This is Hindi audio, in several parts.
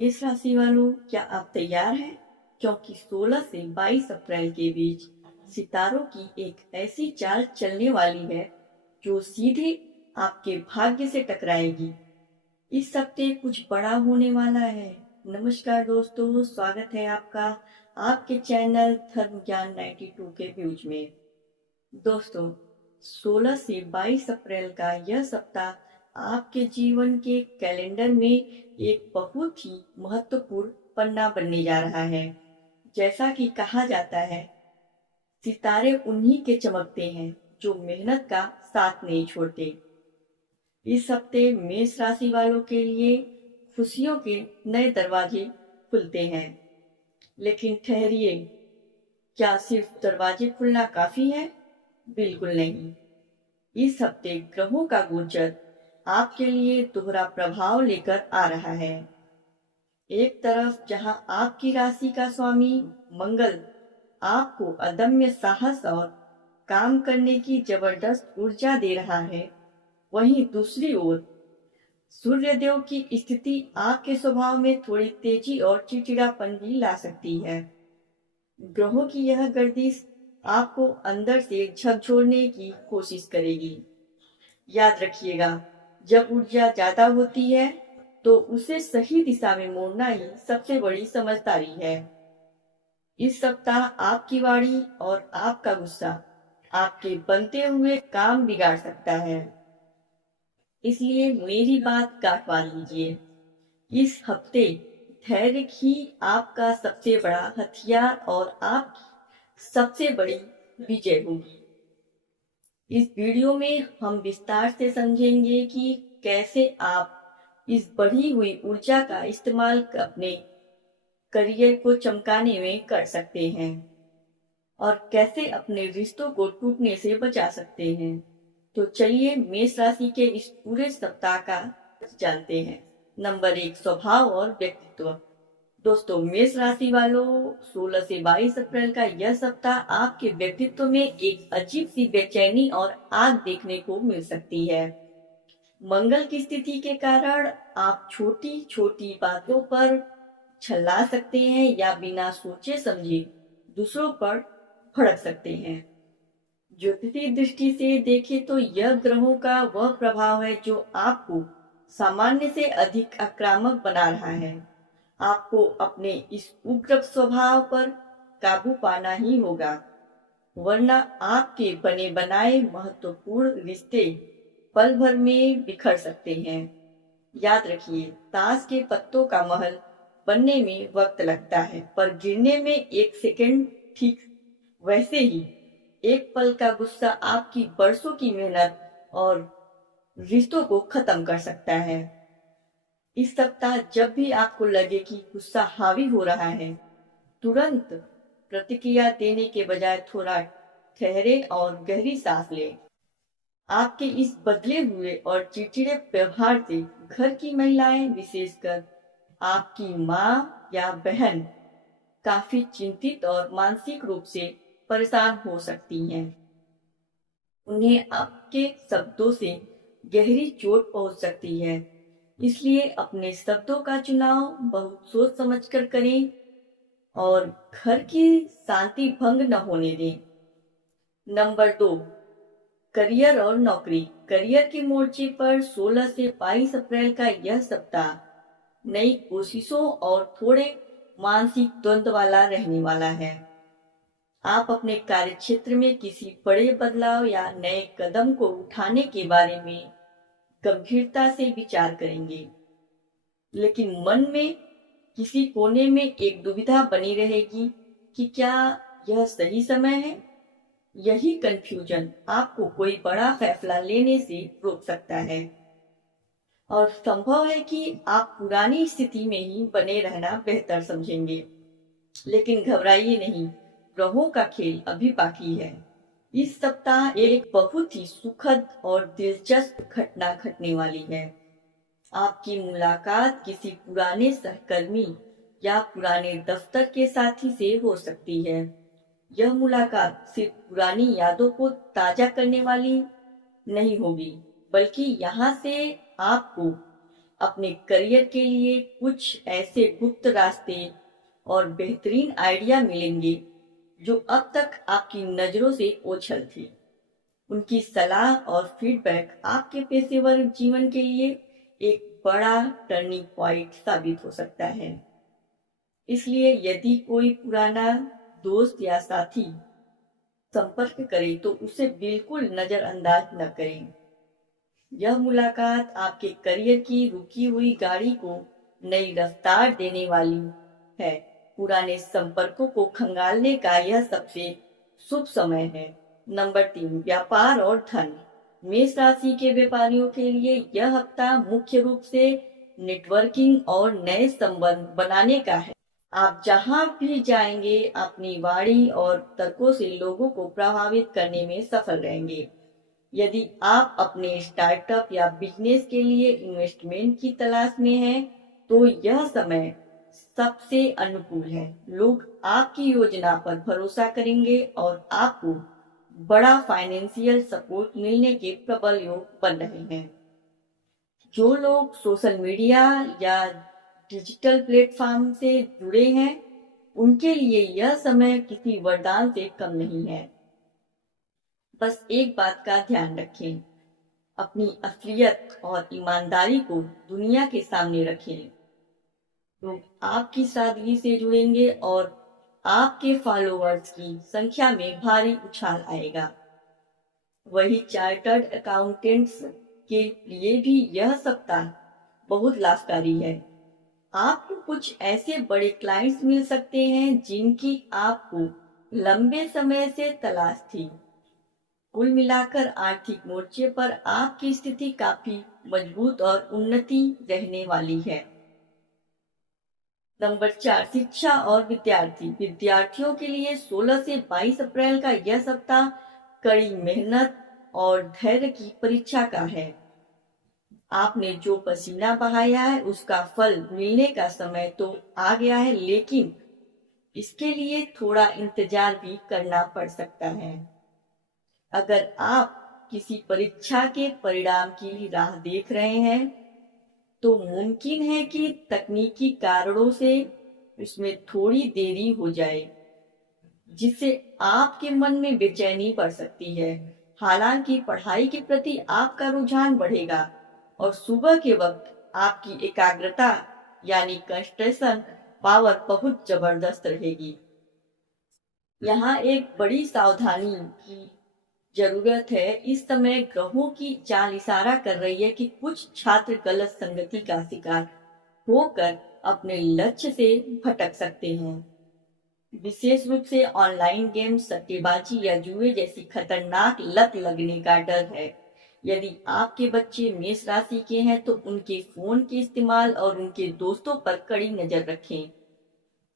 इस राशि वालों, क्या आप तैयार हैं? क्योंकि 16 से 22 अप्रैल के बीच सितारों की एक ऐसी चाल चलने वाली है जो सीधे आपके भाग्य से टकराएगी। इस हफ्ते कुछ बड़ा होने वाला है। नमस्कार दोस्तों, स्वागत है आपका आपके चैनल धर्म ज्ञान 92 के व्यूज में। दोस्तों, 16 से 22 अप्रैल का यह सप्ताह आपके जीवन के कैलेंडर में एक बहुत ही महत्वपूर्ण पन्ना बनने जा रहा है। जैसा कि कहा जाता है, सितारे उन्हीं के चमकते हैं जो मेहनत का साथ नहीं छोड़ते। इस हफ्ते मेष राशि वालों के लिए खुशियों के नए दरवाजे खुलते हैं। लेकिन ठहरिए, क्या सिर्फ दरवाजे खुलना काफी है? बिल्कुल नहीं। इस हफ्ते ग्रहों का गोचर आपके लिए दोहरा प्रभाव लेकर आ रहा है। एक तरफ जहां आपकी राशि का स्वामी मंगल आपको अदम्य साहस और काम करने की जबरदस्त ऊर्जा दे रहा है, वहीं दूसरी ओर सूर्यदेव की स्थिति आपके स्वभाव में थोड़ी तेजी और चिड़चिड़ापन भी ला सकती है। ग्रहों की यह गर्दिश आपको अंदर से झकझोरने की कोशिश करेगी। याद रखिएगा, जब ऊर्जा ज्यादा होती है तो उसे सही दिशा में मोड़ना ही सबसे बड़ी समझदारी है। इस सप्ताह आपकी वाणी और आपका गुस्सा आपके बनते हुए काम बिगाड़ सकता है, इसलिए मेरी बात काटवा लीजिए। इस हफ्ते धैर्य ही आपका सबसे बड़ा हथियार और आपकी सबसे बड़ी विजय होगी। इस वीडियो में हम विस्तार से समझेंगे कि कैसे आप इस बढ़ी हुई ऊर्जा का इस्तेमाल अपने करियर को चमकाने में कर सकते हैं और कैसे अपने रिश्तों को टूटने से बचा सकते हैं। तो चलिए मेष राशि के इस पूरे सप्ताह का जानते हैं। नंबर 1, स्वभाव और व्यक्तित्व। दोस्तों, मेष राशि वालों, 16 से 22 अप्रैल का यह सप्ताह आपके व्यक्तित्व में एक अजीब सी बेचैनी और आग देखने को मिल सकती है। मंगल की स्थिति के कारण आप छोटी छोटी बातों पर छल्ला सकते हैं या बिना सोचे समझे दूसरों पर भड़क सकते हैं। ज्योतिषीय दृष्टि से देखें तो यह ग्रहों का वह प्रभाव है जो आपको सामान्य से अधिक आक्रामक बना रहा है। आपको अपने इस उग्र स्वभाव पर काबू पाना ही होगा, वरना आपके बने बनाए महत्वपूर्ण रिश्ते पल भर में बिखर सकते हैं। याद रखिए, ताश के पत्तों का महल बनने में वक्त लगता है, पर गिरने में 1 सेकंड। ठीक वैसे ही एक पल का गुस्सा आपकी बरसों की मेहनत और रिश्तों को खत्म कर सकता है। इस सप्ताह जब भी आपको लगे कि गुस्सा हावी हो रहा है, तुरंत प्रतिक्रिया देने के बजाय थोड़ा ठहरे और गहरी सांस लें। आपके इस बदले हुए और चिड़चिड़े व्यवहार से घर की महिलाएं, विशेषकर आपकी माँ या बहन, काफी चिंतित और मानसिक रूप से परेशान हो सकती हैं। उन्हें आपके शब्दों से गहरी चोट पहुंच सकती है, इसलिए अपने शब्दों का चुनाव बहुत सोच समझकर करें और घर की शांति भंग न होने दें। नंबर 2, करियर और नौकरी। करियर के मोर्चे पर 16 से 22 अप्रैल का यह सप्ताह नई कोशिशों और थोड़े मानसिक द्वंद्व वाला रहने वाला है। आप अपने कार्य क्षेत्र में किसी बड़े बदलाव या नए कदम को उठाने के बारे में गंभीरता से विचार करेंगे, लेकिन मन में किसी कोने में एक दुविधा बनी रहेगी कि क्या यह सही समय है। यही कंफ्यूजन आपको कोई बड़ा फैसला लेने से रोक सकता है और संभव है कि आप पुरानी स्थिति में ही बने रहना बेहतर समझेंगे। लेकिन घबराइए नहीं, ग्रहों का खेल अभी बाकी है। इस सप्ताह एक बहुत ही सुखद और दिलचस्प घटना घटने वाली है। आपकी मुलाकात किसी पुराने सहकर्मी या पुराने दफ्तर के साथी से हो सकती है। यह मुलाकात सिर्फ पुरानी यादों को ताजा करने वाली नहीं होगी, बल्कि यहाँ से आपको अपने करियर के लिए कुछ ऐसे गुप्त रास्ते और बेहतरीन आइडिया मिलेंगे जो अब तक आपकी नजरों से ओझल थी। उनकी सलाह और फीडबैक आपके पेशेवर जीवन के लिए एक बड़ा टर्निंग पॉइंट साबित हो सकता है। इसलिए यदि कोई पुराना दोस्त या साथी संपर्क करे तो उसे बिल्कुल नजरअंदाज न करें। यह मुलाकात आपके करियर की रुकी हुई गाड़ी को नई रफ्तार देने वाली है। पुराने संपर्कों को खंगालने का यह सबसे शुभ समय है। नंबर 3, व्यापार और धन। मेष राशि के व्यापारियों के लिए यह हफ्ता मुख्य रूप से नेटवर्किंग और नए संबंध बनाने का है। आप जहां भी जाएंगे अपनी वाणी और तर्कों से लोगों को प्रभावित करने में सफल रहेंगे। यदि आप अपने स्टार्टअप या बिजनेस के लिए इन्वेस्टमेंट की तलाश में हैं, तो यह समय सबसे अनुकूल है। लोग आपकी योजना पर भरोसा करेंगे और आपको बड़ा फाइनेंशियल सपोर्ट मिलने के प्रबल योग बन रहे हैं। जो लोग सोशल मीडिया या डिजिटल प्लेटफॉर्म से जुड़े हैं, उनके लिए यह समय किसी वरदान से कम नहीं है। बस एक बात का ध्यान रखें, अपनी असलियत और ईमानदारी को दुनिया के सामने रखें। लोग आपकी सादगी से जुड़ेंगे और आपके फॉलोअर्स की संख्या में भारी उछाल आएगा। वही चार्टर्ड अकाउंटेंट्स के लिए भी यह सप्ताह बहुत लाभकारी है। आपको कुछ ऐसे बड़े क्लाइंट्स मिल सकते हैं जिनकी आपको लंबे समय से तलाश थी। कुल मिलाकर आर्थिक मोर्चे पर आपकी स्थिति काफी मजबूत और उन्नति रहने वाली है। नंबर 4, शिक्षा और विद्यार्थियों के लिए 16 से 22 अप्रैल का यह सप्ताह कड़ी मेहनत और धैर्य की परीक्षा का है। आपने जो पसीना बहाया है उसका फल मिलने का समय तो आ गया है, लेकिन इसके लिए थोड़ा इंतजार भी करना पड़ सकता है। अगर आप किसी परीक्षा के परिणाम की राह देख रहे हैं, तो मुमकिन है कि तकनीकी कारणों से इसमें थोड़ी देरी हो जाए, जिससे आपके मन में बेचैनी बढ़ सकती है। हालांकि पढ़ाई के प्रति आपका रुझान बढ़ेगा और सुबह के वक्त आपकी एकाग्रता यानी कंसंट्रेशन पावर बहुत जबरदस्त रहेगी। यहाँ एक बड़ी सावधानी की जरूरत है। इस समय ग्रहों की चाल इशारा कर रही है कि कुछ छात्र गलत संगति का शिकार होकर अपने लक्ष्य से भटक सकते हैं। विशेष रूप से ऑनलाइन गेम, सट्टेबाजी या जुए जैसी खतरनाक लत लगने का डर है। यदि आपके बच्चे मेष राशि के हैं तो उनके फोन के इस्तेमाल और उनके दोस्तों पर कड़ी नजर रखें।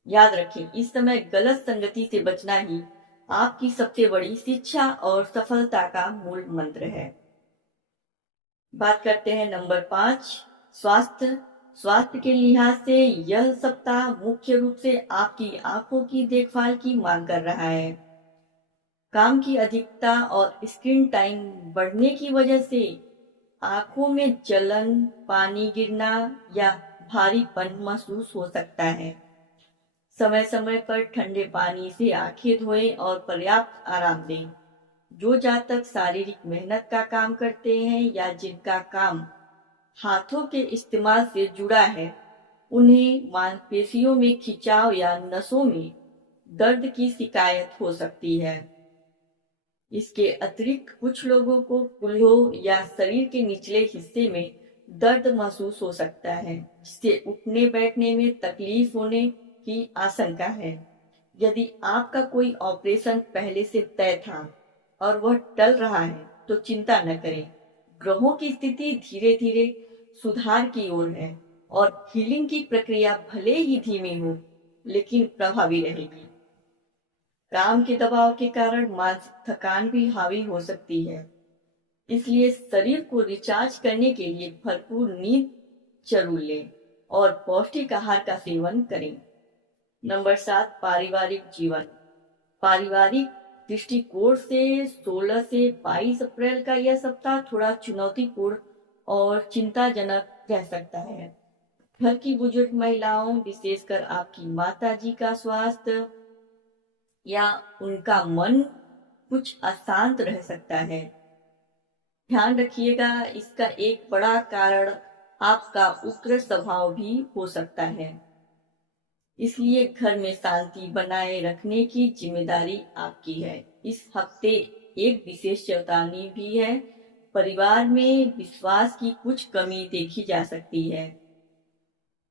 याद रखें, इस समय गलत संगति से बचना ही आपकी सबसे बड़ी शिक्षा और सफलता का मूल मंत्र है। बात करते हैं नंबर 5, स्वास्थ्य के लिहाज से यह सप्ताह मुख्य रूप से आपकी आंखों की देखभाल की मांग कर रहा है। काम की अधिकता और स्क्रीन टाइम बढ़ने की वजह से आंखों में जलन, पानी गिरना या भारीपन महसूस हो सकता है। समय समय पर ठंडे पानी से आंखें धोएं और पर्याप्त आराम दें। जो जातक शारीरिक मेहनत का काम करते हैं या जिनका काम हाथों के इस्तेमाल से जुड़ा है, उन्हें मांसपेशियों में खिंचाव या नसों में दर्द की शिकायत हो सकती है। इसके अतिरिक्त कुछ लोगों को कूल्हों या शरीर के निचले हिस्से में दर्द महसूस हो सकता है, जिससे उठने बैठने में तकलीफ होने की आशंका है। यदि आपका कोई ऑपरेशन पहले से तय था और वह टल रहा है, तो चिंता न करें। ग्रहों की स्थिति धीरे धीरे सुधार की ओर है और हीलिंग की प्रक्रिया भले ही धीमी हो, लेकिन प्रभावी रहेगी। काम के दबाव के कारण मानसिक थकान भी हावी हो सकती है, इसलिए शरीर को रिचार्ज करने के लिए भरपूर नींद जरूर लें और पौष्टिक आहार का सेवन करें। नंबर 7, पारिवारिक जीवन। पारिवारिक दृष्टिकोण से 16 से 22 अप्रैल का यह सप्ताह थोड़ा चुनौतीपूर्ण और चिंताजनक रह सकता है। घर की बुजुर्ग महिलाओं, विशेषकर आपकी माता जी का स्वास्थ्य या उनका मन कुछ अशांत रह सकता है। ध्यान रखिएगा, इसका एक बड़ा कारण आपका उग्र स्वभाव भी हो सकता है। इसलिए घर में शांति बनाए रखने की जिम्मेदारी आपकी है। इस हफ्ते एक विशेष चेतावनी भी है। परिवार में विश्वास की कुछ कमी देखी जा सकती है।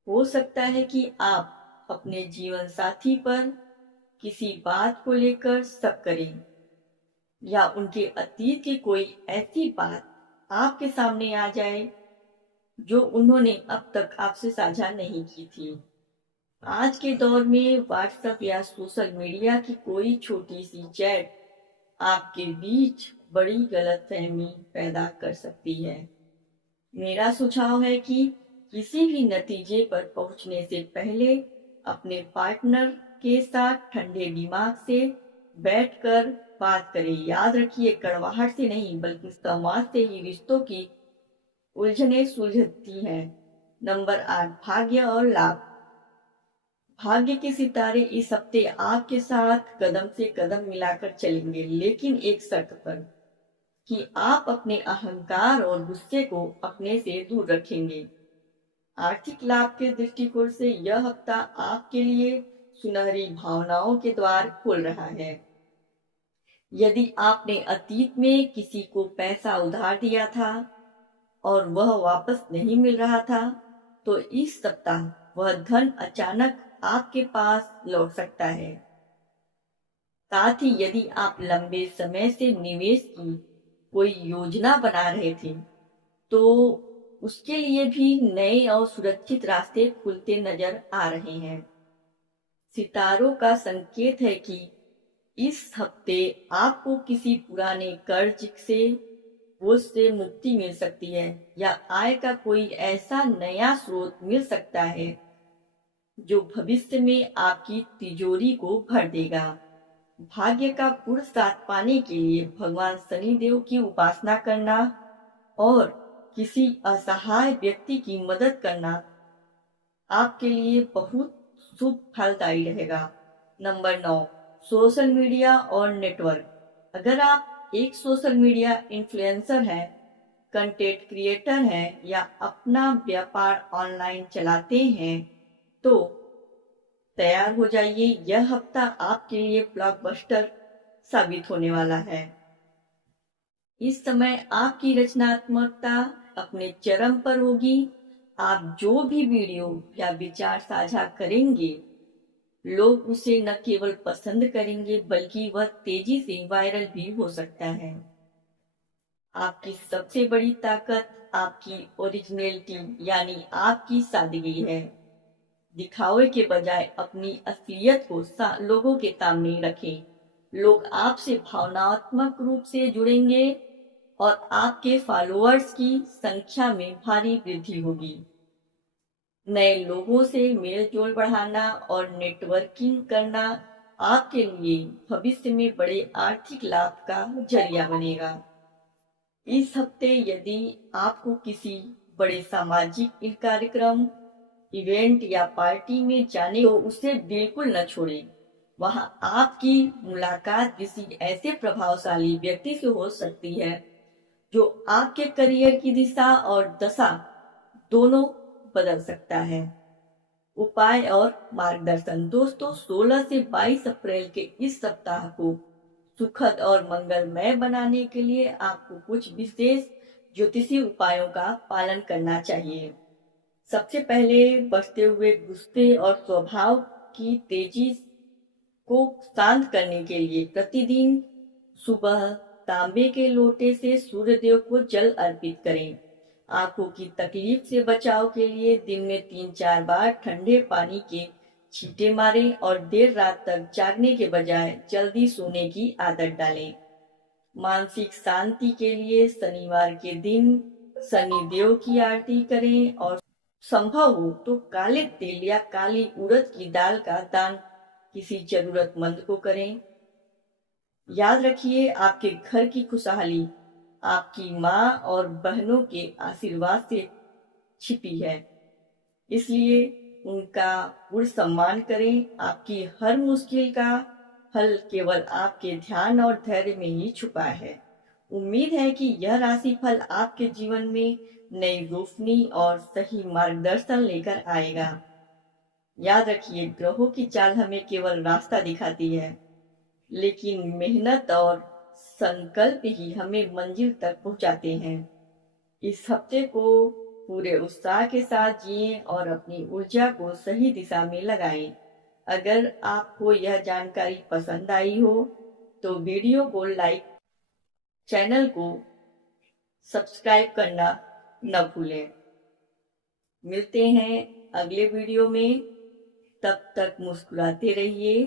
हो सकता है कि आप अपने जीवन साथी पर किसी बात को लेकर शक करें या उनके अतीत की कोई ऐसी बात आपके सामने आ जाए जो उन्होंने अब तक आपसे साझा नहीं की थी। आज के दौर में व्हाट्सएप या सोशल मीडिया की कोई छोटी सी चैट आपके बीच बड़ी गलतफहमी पैदा कर सकती है। मेरा सुझाव है कि किसी भी नतीजे पर पहुंचने से पहले अपने पार्टनर के साथ ठंडे दिमाग से बैठकर बात करें। याद रखिए, कड़वाहट से नहीं बल्कि संवाद से ही रिश्तों की उलझनें सुलझती हैं। नंबर 8, भाग्य और लाभ। भाग्य के सितारे इस हफ्ते आपके साथ कदम से कदम मिलाकर चलेंगे, लेकिन एक शर्त पर कि आप अपने अहंकार और गुस्से को अपने से दूर रखेंगे। आर्थिक लाभ के दृष्टिकोण से यह हफ्ता आपके लिए सुनहरी भावनाओं के द्वार खोल रहा है। यदि आपने अतीत में किसी को पैसा उधार दिया था और वह वापस नहीं मिल रहा था, तो इस सप्ताह वह धन अचानक आपके पास लौट सकता है। साथ ही यदि आप लंबे समय से निवेश की कोई योजना बना रहे थे, तो उसके लिए भी नए और सुरक्षित रास्ते खुलते नजर आ रहे हैं। सितारों का संकेत है कि इस हफ्ते आपको किसी पुराने कर्ज से बोझ से मुक्ति मिल सकती है या आय का कोई ऐसा नया स्रोत मिल सकता है जो भविष्य में आपकी तिजोरी को भर देगा। भाग्य का पूर्ण साथ पाने के लिए भगवान शनिदेव की उपासना करना और किसी असहाय व्यक्ति की मदद करना आपके लिए बहुत शुभ फलदायी रहेगा। नंबर 9, सोशल मीडिया और नेटवर्क। अगर आप एक सोशल मीडिया इन्फ्लुएंसर हैं, कंटेंट क्रिएटर हैं या अपना व्यापार ऑनलाइन चलाते हैं, तो तैयार हो जाइए। यह हफ्ता आपके लिए ब्लॉकबस्टर साबित होने वाला है। इस समय आपकी रचनात्मकता अपने चरम पर होगी। आप जो भी वीडियो या विचार साझा करेंगे, लोग उसे न केवल पसंद करेंगे बल्कि वह तेजी से वायरल भी हो सकता है। आपकी सबसे बड़ी ताकत आपकी ओरिजिनलिटी यानी आपकी सादगी है। दिखावे के बजाय अपनी असलियत को लोगों के सामने रखें। लोग आपसे भावनात्मक रूप से जुड़ेंगे और आपके फॉलोअर्स की संख्या में भारी वृद्धि होगी। नए लोगों से मेल जोल बढ़ाना और नेटवर्किंग करना आपके लिए भविष्य में बड़े आर्थिक लाभ का जरिया बनेगा। इस हफ्ते यदि आपको किसी बड़े सामाजिक कार्यक्रम, इवेंट या पार्टी में जाने को उसे बिल्कुल न छोड़ें। वहां आपकी मुलाकात किसी ऐसे प्रभावशाली व्यक्ति से हो सकती है जो आपके करियर की दिशा और दशा दोनों बदल सकता है। उपाय और मार्गदर्शन। दोस्तों, 16 से 22 अप्रैल के इस सप्ताह को सुखद और मंगलमय बनाने के लिए आपको कुछ विशेष ज्योतिषीय उपायों का पालन करना चाहिए। सबसे पहले, बढ़ते हुए गुस्से और स्वभाव की तेजी को शांत करने के लिए प्रतिदिन सुबह तांबे के लोटे से सूर्यदेव को जल अर्पित करें। आंखों की तकलीफ से बचाव के लिए दिन में 3-4 बार ठंडे पानी के छींटे मारें और देर रात तक जागने के बजाय जल्दी सोने की आदत डालें। मानसिक शांति के लिए शनिवार के दिन शनिदेव की आरती करें और संभव हो तो काले तिल या काली उड़द की दाल का दान किसी जरूरतमंद को करें। याद रखिए, आपके घर की खुशहाली आपकी माँ और बहनों के आशीर्वाद से छिपी है। इसलिए उनका पुर सम्मान करें। आपकी हर मुश्किल का हल केवल आपके ध्यान और धैर्य में ही छुपा है। उम्मीद है कि यह राशिफल आपके जीवन में नई रोशनी और सही मार्गदर्शन लेकर आएगा। याद रखिए, ग्रहों की चाल हमें केवल रास्ता दिखाती है, लेकिन मेहनत और संकल्प ही हमें मंजिल तक पहुंचाते हैं। इस हफ्ते को पूरे उत्साह के साथ जिएं और अपनी ऊर्जा को सही दिशा में लगाएं। अगर आपको यह जानकारी पसंद आई हो तो वीडियो को लाइक, चैनल को सब्सक्राइब करना न भूलें। मिलते हैं अगले वीडियो में। तब तक मुस्कुराते रहिए।